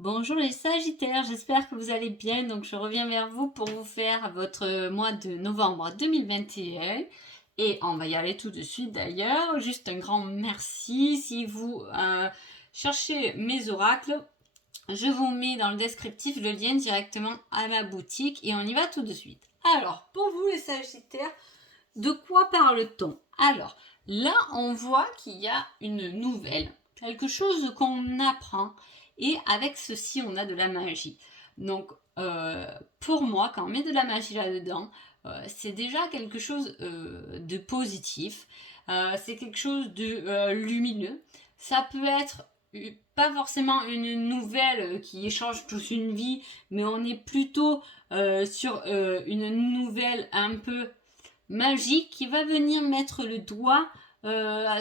Bonjour les Sagittaires, j'espère que vous allez bien. Donc je reviens vers vous pour vous faire votre mois de novembre 2021. Et on va y aller tout de suite d'ailleurs. Juste un grand merci. Si vous cherchez mes oracles, je vous mets dans le descriptif le lien directement à ma boutique et on y va tout de suite. Alors, pour vous les Sagittaires, de quoi parle-t-on? Alors, là on voit qu'il y a une nouvelle, quelque chose qu'on apprend. Et avec ceci, on a de la magie. Donc, pour moi, quand on met de la magie là-dedans, c'est déjà quelque chose de positif. C'est quelque chose de lumineux. Ça peut être pas forcément une nouvelle qui change toute une vie, mais on est plutôt sur une nouvelle un peu magique qui va venir mettre le doigt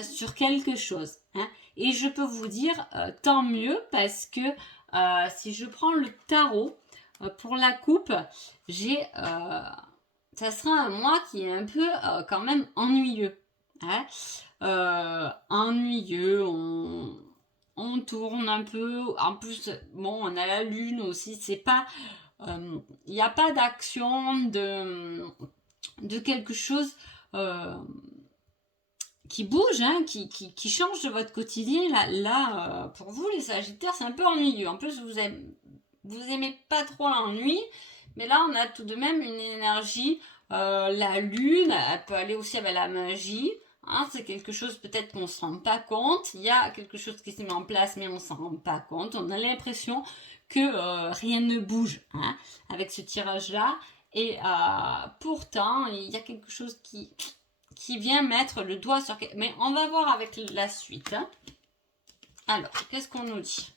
sur quelque chose. Hein. Et je peux vous dire, tant mieux, parce que si je prends le tarot pour la coupe, ça sera un mois qui est un peu quand même ennuyeux. Hein. Ennuyeux, on tourne un peu. En plus, bon, on a la lune aussi. C'est pas, il n'y a pas d'action de quelque chose qui bouge, hein, qui change de votre quotidien. Là pour vous, les Sagittaires, c'est un peu ennuyeux. En plus, vous aimez pas trop l'ennui, mais là, on a tout de même une énergie. La lune, elle peut aller aussi avec la magie. Hein, c'est quelque chose peut-être qu'on ne se rend pas compte. Il y a quelque chose qui se met en place, mais on ne s'en rend pas compte. On a l'impression que rien ne bouge, hein, avec ce tirage-là. Et pourtant, il y a quelque chose qui vient mettre le doigt sur... Mais on va voir avec la suite. Hein. Alors, qu'est-ce qu'on nous dit?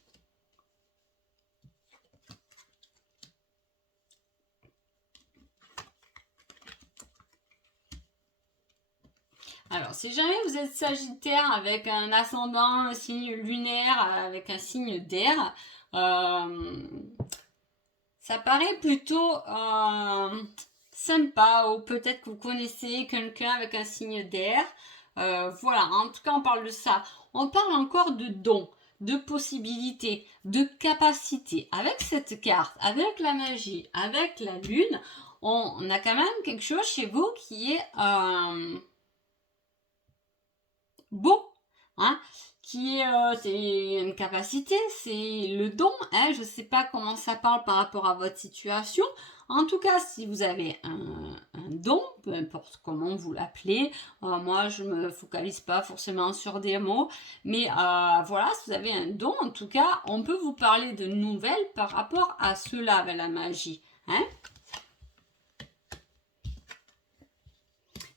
Alors, si jamais vous êtes Sagittaire avec un ascendant, un signe lunaire, avec un signe d'air, ça paraît plutôt sympa, ou peut-être que vous connaissez quelqu'un avec un signe d'air. Voilà, en tout cas, on parle de ça. On parle encore de dons, de possibilités, de capacités. Avec cette carte, avec la magie, avec la lune, on a quand même quelque chose chez vous qui est beau, hein, qui est c'est une capacité, c'est le don, hein, je sais pas comment ça parle par rapport à votre situation. En tout cas, si vous avez un don, peu importe comment vous l'appelez, moi je me focalise pas forcément sur des mots, mais voilà, si vous avez un don, en tout cas, on peut vous parler de nouvelles par rapport à cela avec la magie, hein.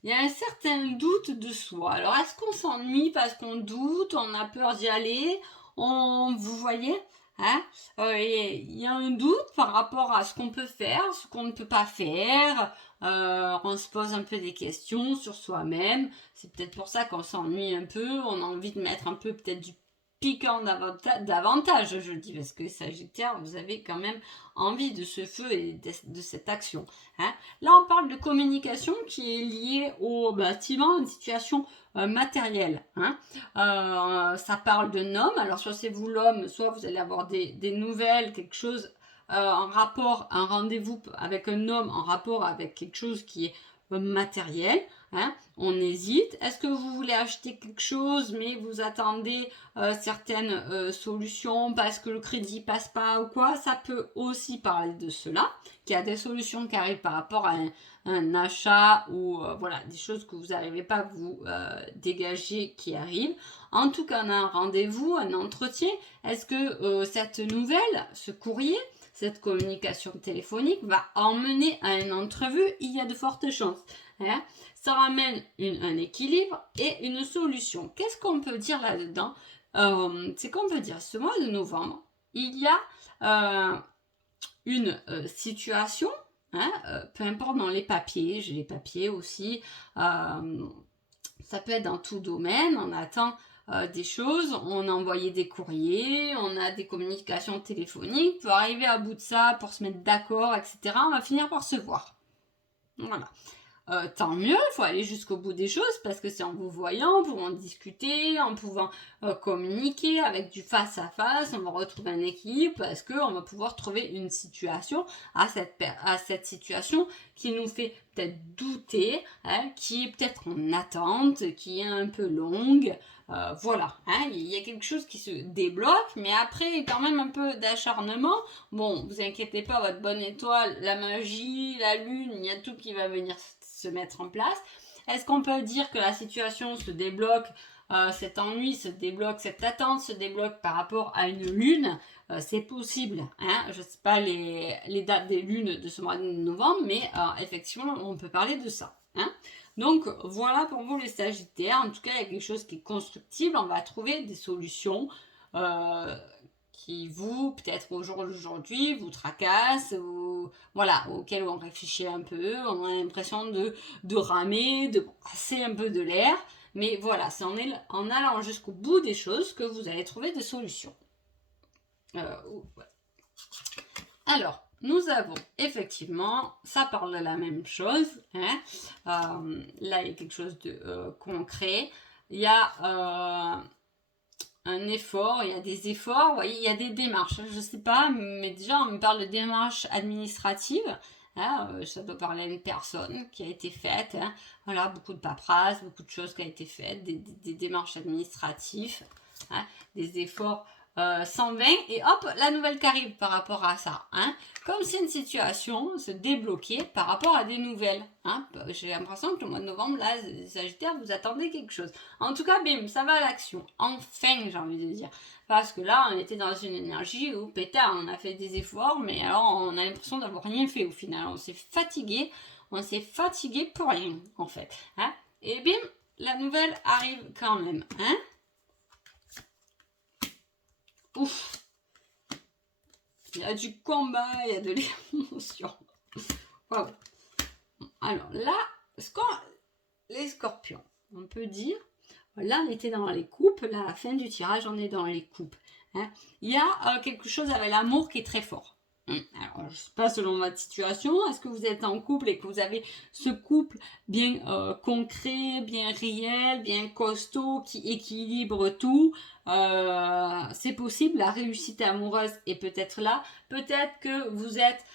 Il y a un certain doute de soi. Alors, est-ce qu'on s'ennuie parce qu'on doute, on a peur d'y aller, vous voyez, hein, il y a un doute par rapport à ce qu'on peut faire, ce qu'on ne peut pas faire. On se pose un peu des questions sur soi-même. C'est peut-être pour ça qu'on s'ennuie un peu. On a envie de mettre un peu peut-être du piquant davantage, je dis, parce que Sagittaire, vous avez quand même envie de ce feu et de cette action. Hein. Là, on parle de communication qui est liée au bâtiment, une situation matérielle. Hein. Ça parle d'un homme, alors soit c'est vous l'homme, soit vous allez avoir des nouvelles, quelque chose en rapport, un rendez-vous avec un homme en rapport avec quelque chose qui est matériel. Hein, on hésite. Est-ce que vous voulez acheter quelque chose, mais vous attendez certaines solutions parce que le crédit passe pas ou quoi? Ça peut aussi parler de cela, qu'il y a des solutions qui arrivent par rapport à un achat ou voilà, des choses que vous n'arrivez pas à vous dégager qui arrivent. En tout cas, on a un rendez-vous, un entretien. Est-ce que cette nouvelle, ce courrier, cette communication téléphonique va emmener à une entrevue? Il y a de fortes chances. Hein. Ça ramène un équilibre et une solution. Qu'est-ce qu'on peut dire là-dedans? C'est qu'on peut dire ce mois de novembre, il y a une situation, hein, peu importe dans les papiers, j'ai les papiers aussi, ça peut être dans tout domaine, on attend des choses, on a envoyé des courriers, on a des communications téléphoniques, pour arriver à bout de ça, pour se mettre d'accord, etc., on va finir par se voir. Voilà. tant mieux, il faut aller jusqu'au bout des choses parce que c'est en vous voyant, en pouvant discuter, en pouvant communiquer avec du face à face, on va retrouver un équilibre parce qu'on va pouvoir trouver une situation à cette situation qui nous fait peut-être douter, hein, qui est peut-être en attente, qui est un peu longue. Voilà, hein, il y a quelque chose qui se débloque, mais après, il y a quand même un peu d'acharnement. Bon, vous inquiétez pas, votre bonne étoile, la magie, la lune, il y a tout qui va venir se mettre en place. Est-ce qu'on peut dire que la situation se débloque, cet ennui se débloque, cette attente se débloque par rapport à une lune? C'est possible, hein? Je ne sais pas les dates des lunes de ce mois de novembre, mais effectivement, on peut parler de ça, hein? Donc voilà pour vous les Sagittaires. En tout cas, il y a quelque chose qui est constructible. On va trouver des solutions qui vous, peut-être au jour d'aujourd'hui, vous tracassent, ou voilà, auxquelles on réfléchit un peu. On a l'impression de ramer, de brasser un peu de l'air. Mais voilà, c'est en allant jusqu'au bout des choses que vous allez trouver des solutions. Ouais. Alors, nous avons effectivement, ça parle de la même chose, hein. Là il y a quelque chose de concret, il y a un effort, il y a des efforts, vous voyez, il y a des démarches, je ne sais pas, mais déjà on me parle de démarches administratives, hein, ça doit parler à une personne qui a été faite, hein, voilà, beaucoup de paperasse, beaucoup de choses qui ont été faites, des démarches administratives, hein, des efforts 120 et hop, la nouvelle qui arrive par rapport à ça, hein. Comme si une situation se débloquait par rapport à des nouvelles, hein. J'ai l'impression que le mois de novembre, là, Sagittaire, vous attendez quelque chose. En tout cas, bim, ça va à l'action. Enfin, j'ai envie de dire. Parce que là, on était dans une énergie où, pétard, on a fait des efforts, mais alors on a l'impression d'avoir rien fait au final. On s'est fatigué pour rien, en fait, hein. Et bim, la nouvelle arrive quand même, hein. Ouf, il y a du combat, il y a de l'émotion. Wow. Alors là, les scorpions, on peut dire, là on était dans les coupes, là à la fin du tirage on est dans les coupes, hein. Il y a quelque chose avec l'amour qui est très fort. Alors, je ne sais pas selon votre situation, est-ce que vous êtes en couple et que vous avez ce couple bien concret, bien réel, bien costaud, qui équilibre tout, c'est possible, la réussite amoureuse est peut-être là, peut-être que vous êtes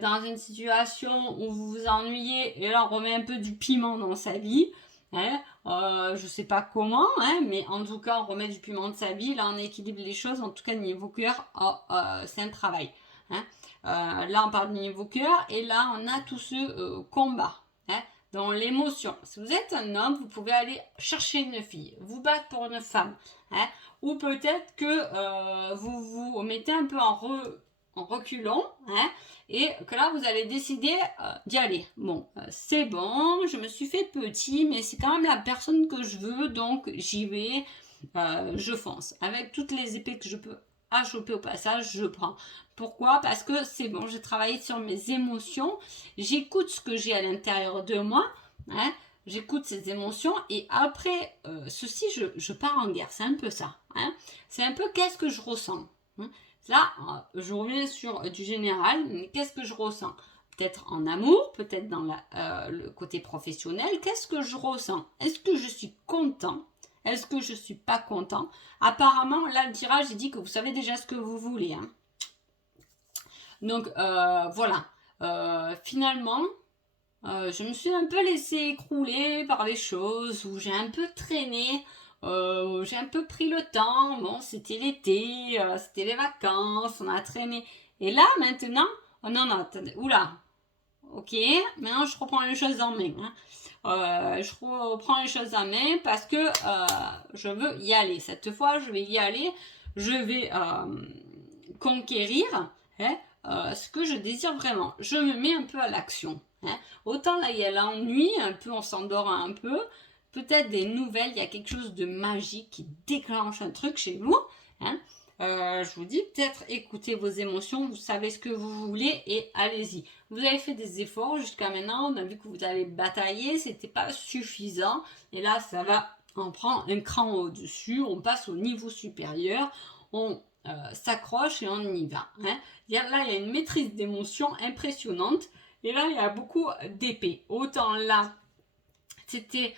dans une situation où vous vous ennuyez et là on remet un peu du piment dans sa vie, hein. Je sais pas comment, hein, mais en tout cas on remet du piment de sa vie, là on équilibre les choses, en tout cas niveau cœur, c'est un travail. Hein. Là, on parle de niveau cœur et là, on a tout ce combat, hein, dans l'émotion. Si vous êtes un homme, vous pouvez aller chercher une fille, vous battre pour une femme, hein, ou peut-être que vous vous mettez un peu en reculant, hein, et que là, vous allez décider d'y aller. Bon, c'est bon, je me suis fait petit, mais c'est quand même la personne que je veux, donc j'y vais, je fonce. Avec toutes les épées que je peux à choper au passage, je prends. Pourquoi? Parce que c'est bon, j'ai travaillé sur mes émotions, j'écoute ce que j'ai à l'intérieur de moi, hein, j'écoute ces émotions et après ceci, je pars en guerre. C'est un peu ça, hein. C'est un peu qu'est-ce que je ressens, hein. Là, je reviens sur du général, mais qu'est-ce que je ressens? Peut-être en amour, peut-être dans le côté professionnel, qu'est-ce que je ressens? Est-ce que je suis content? Est-ce que je suis pas content? Apparemment, là, le tirage, il dit que vous savez déjà ce que vous voulez, hein. Donc, voilà. Finalement, je me suis un peu laissée écrouler par les choses, où j'ai un peu traîné, j'ai un peu pris le temps. Bon, c'était l'été, c'était les vacances, on a traîné. Et là, maintenant, oh non, non, attendez, oula. Ok, maintenant je reprends les choses en main, hein. Je reprends les choses en main parce que je veux y aller. Cette fois, je vais y aller. Je vais conquérir, hein, ce que je désire vraiment. Je me mets un peu à l'action, hein. Autant là, il y a l'ennui, un peu, on s'endort un peu. Peut-être des nouvelles, il y a quelque chose de magique qui déclenche un truc chez vous, hein. Je vous dis, peut-être écoutez vos émotions, vous savez ce que vous voulez et allez-y. Vous avez fait des efforts jusqu'à maintenant, on a vu que vous avez bataillé, c'était pas suffisant. Et là, ça va, on prend un cran au-dessus, on passe au niveau supérieur, on s'accroche et on y va, hein. Là, il y a une maîtrise d'émotion impressionnante Et là, il y a beaucoup d'épée. Autant là, c'était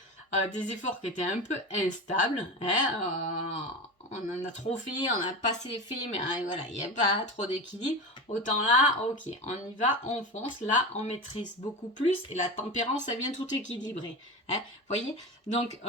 des efforts qui étaient un peu instables. Hein, on en a trop fait, on a pas assez fait, mais voilà, il n'y a pas trop d'équilibre. Autant là, ok, on y va, on fonce. Là, on maîtrise beaucoup plus et la tempérance, ça vient tout équilibrer. Hein, voyez? Donc,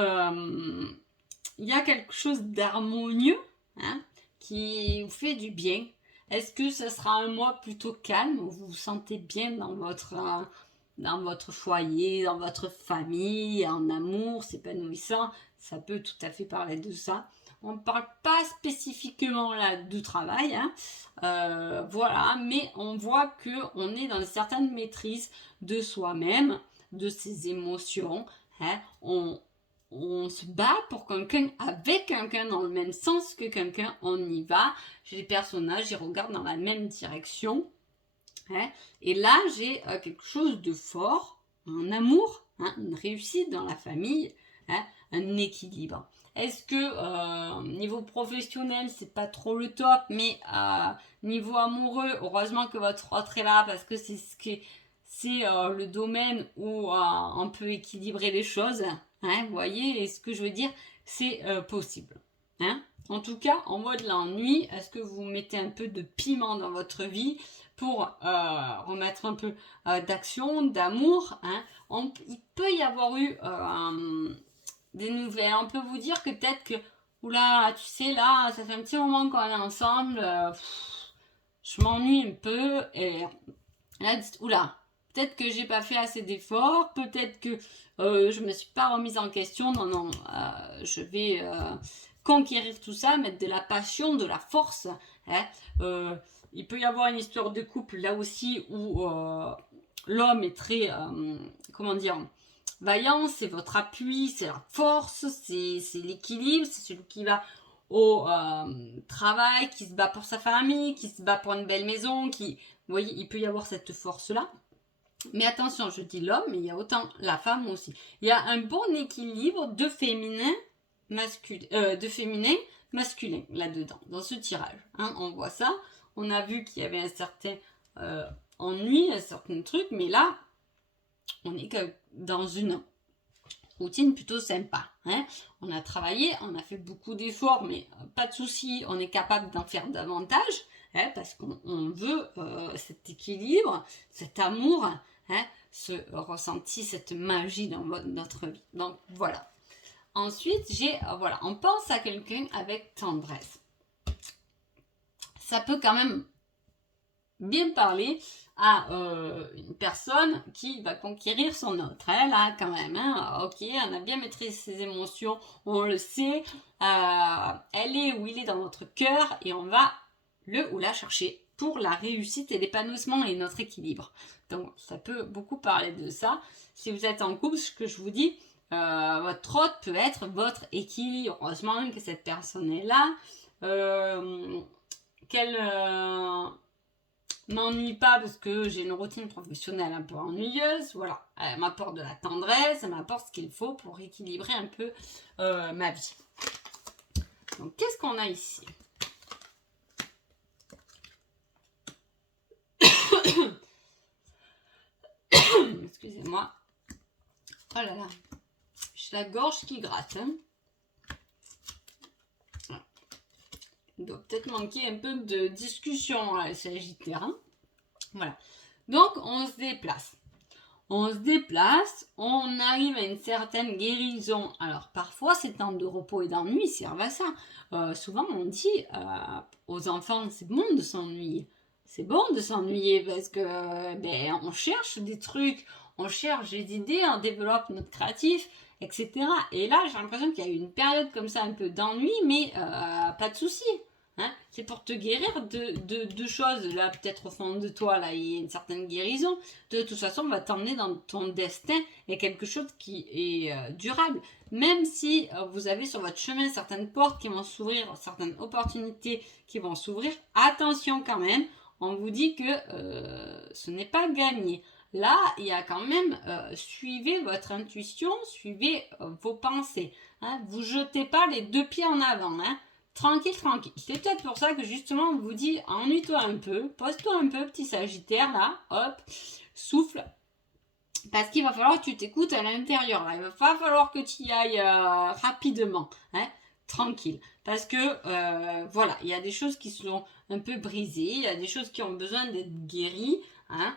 il y a quelque chose d'harmonieux, hein, qui vous fait du bien. Est-ce que ce sera un mois plutôt calme où vous vous sentez bien dans votre foyer, dans votre famille, en amour, s'épanouissant? Ça peut tout à fait parler de ça. On ne parle pas spécifiquement là du travail, hein, voilà, mais on voit qu'on est dans une certaine maîtrise de soi-même, de ses émotions. Hein, on se bat pour quelqu'un, avec quelqu'un dans le même sens que quelqu'un, on y va. J'ai des personnages, ils regardent dans la même direction. Hein, et là, j'ai quelque chose de fort, un amour, hein, une réussite dans la famille, hein, un équilibre. Est-ce que niveau professionnel, c'est pas trop le top, mais niveau amoureux, heureusement que votre autre est là parce que c'est le domaine où on peut équilibrer les choses. Hein, vous voyez, et ce que je veux dire, c'est possible. Hein, en tout cas, en mode l'ennui, est-ce que vous mettez un peu de piment dans votre vie pour remettre un peu d'action, d'amour, hein? Il peut y avoir eu des nouvelles. On peut vous dire que peut-être que, oula, tu sais, là, ça fait un petit moment qu'on est ensemble, je m'ennuie un peu, et là, oula, peut-être que j'ai pas fait assez d'efforts, peut-être que je me suis pas remise en question, non, je vais conquérir tout ça, mettre de la passion, de la force, hein, il peut y avoir une histoire de couple là aussi où l'homme est très, comment dire, vaillant, c'est votre appui, c'est la force, c'est l'équilibre, c'est celui qui va au travail, qui se bat pour sa famille, qui se bat pour une belle maison, vous voyez, il peut y avoir cette force-là. Mais attention, je dis l'homme, mais il y a autant la femme aussi. Il y a un bon équilibre de féminin masculin là-dedans, dans ce tirage. Hein, on voit ça. On a vu qu'il y avait un certain ennui, un certain truc, mais là, on est que dans une routine plutôt sympa. Hein. On a travaillé, on a fait beaucoup d'efforts, mais pas de souci, on est capable d'en faire davantage, hein, parce qu'on veut cet équilibre, cet amour, hein, ce ressenti, cette magie dans notre vie. Donc voilà. Ensuite, voilà, on pense à quelqu'un avec tendresse. Ça peut quand même bien parler à une personne qui va conquérir son autre. Elle a quand même, hein, ok, on a bien maîtrisé ses émotions, on le sait, elle est où il est dans notre cœur et on va le ou la chercher pour la réussite et l'épanouissement et notre équilibre. Donc ça peut beaucoup parler de ça. Si vous êtes en couple, ce que je vous dis, votre hôte peut être votre équilibre. Heureusement que cette personne est là, qu'elle m'ennuie pas parce que j'ai une routine professionnelle un peu ennuyeuse. Voilà, elle m'apporte de la tendresse, elle m'apporte ce qu'il faut pour équilibrer un peu ma vie. Donc qu'est-ce qu'on a ici? Excusez-moi. Oh là là, j'ai la gorge qui gratte. Hein. Il doit peut-être manquer un peu de discussion à Sagittaire. Hein. Voilà. Donc, on se déplace. On se déplace, on arrive à une certaine guérison. Alors, parfois, ces temps de repos et d'ennui servent à ça. Souvent, on dit aux enfants, c'est bon de s'ennuyer. C'est bon de s'ennuyer parce que on cherche des trucs, on cherche des idées, on développe notre créatif, etc. Et là, j'ai l'impression qu'il y a eu une période comme ça, un peu d'ennui, mais pas de souci. Hein, c'est pour te guérir de choses. Là, peut-être au fond de toi, là, il y a une certaine guérison. De toute façon, on va t'emmener dans ton destin et quelque chose qui est durable. Même si vous avez sur votre chemin certaines portes qui vont s'ouvrir, certaines opportunités qui vont s'ouvrir, attention quand même, on vous dit que ce n'est pas gagné. Là, il y a quand même, suivez votre intuition, suivez vos pensées. Hein, vous jetez pas les deux pieds en avant. Hein. Tranquille. C'est peut-être pour ça que justement on vous dit ennuie-toi un peu, pose-toi un peu, petit Sagittaire là, hop, souffle. Parce qu'il va falloir que tu t'écoutes à l'intérieur. Là. Il va pas falloir que tu y ailles rapidement. Hein, tranquille. Parce que, voilà, il y a des choses qui sont un peu brisées. Il y a des choses qui ont besoin d'être guéries. Hein.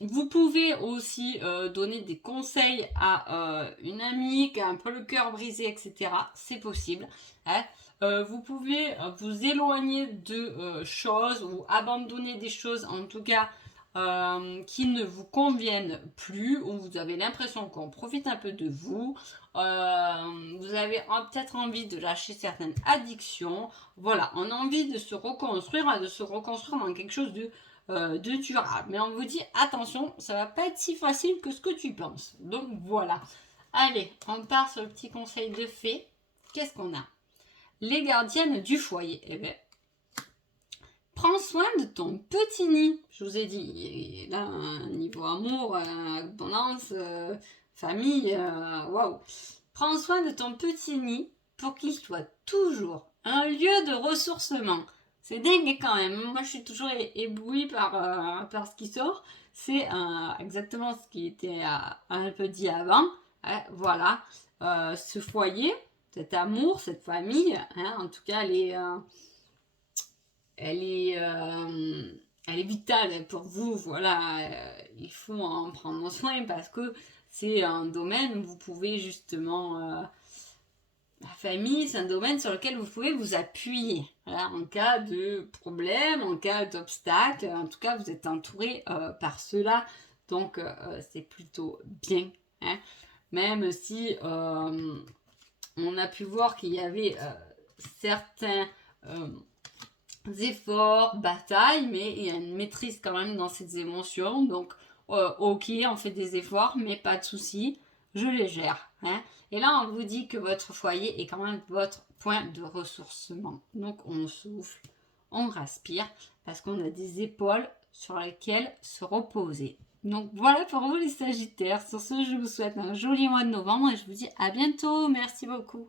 Vous pouvez aussi donner des conseils à une amie qui a un peu le cœur brisé, etc. C'est possible. Hein. Vous pouvez vous éloigner de choses ou abandonner des choses, en tout cas, qui ne vous conviennent plus, ou vous avez l'impression qu'on profite un peu de vous. Vous avez peut-être envie de lâcher certaines addictions. Voilà, on a envie de se reconstruire dans quelque chose de durable. Mais on vous dit, attention, ça va pas être si facile que ce que tu penses. Donc voilà. Allez, on part sur le petit conseil de fée. Qu'est-ce qu'on a? Les gardiennes du foyer. Eh bien, prends soin de ton petit nid. Je vous ai dit, là, niveau amour, abondance, famille, waouh. Prends soin de ton petit nid pour qu'il soit toujours un lieu de ressourcement. C'est dingue quand même. Moi, je suis toujours éblouie par ce qui sort. C'est exactement ce qui était un peu dit avant. Voilà. Ce foyer, cet amour, cette famille, hein, en tout cas, elle est vitale pour vous. Voilà. Il faut en prendre soin parce que c'est un domaine où vous pouvez justement... la famille, c'est un domaine sur lequel vous pouvez vous appuyer. Voilà, en cas de problème, en cas d'obstacle, en tout cas, vous êtes entouré par ceux-là. Donc, c'est plutôt bien. Hein. Même si on a pu voir qu'il y avait certains efforts, batailles, mais il y a une maîtrise quand même dans ces émotions. Donc, ok, on fait des efforts, mais pas de souci, je les gère. Hein. Et là, on vous dit que votre foyer est quand même votre point de ressourcement. Donc, on souffle, on respire, parce qu'on a des épaules sur lesquelles se reposer. Donc, voilà pour vous les Sagittaires. Sur ce, je vous souhaite un joli mois de novembre et je vous dis à bientôt. Merci beaucoup.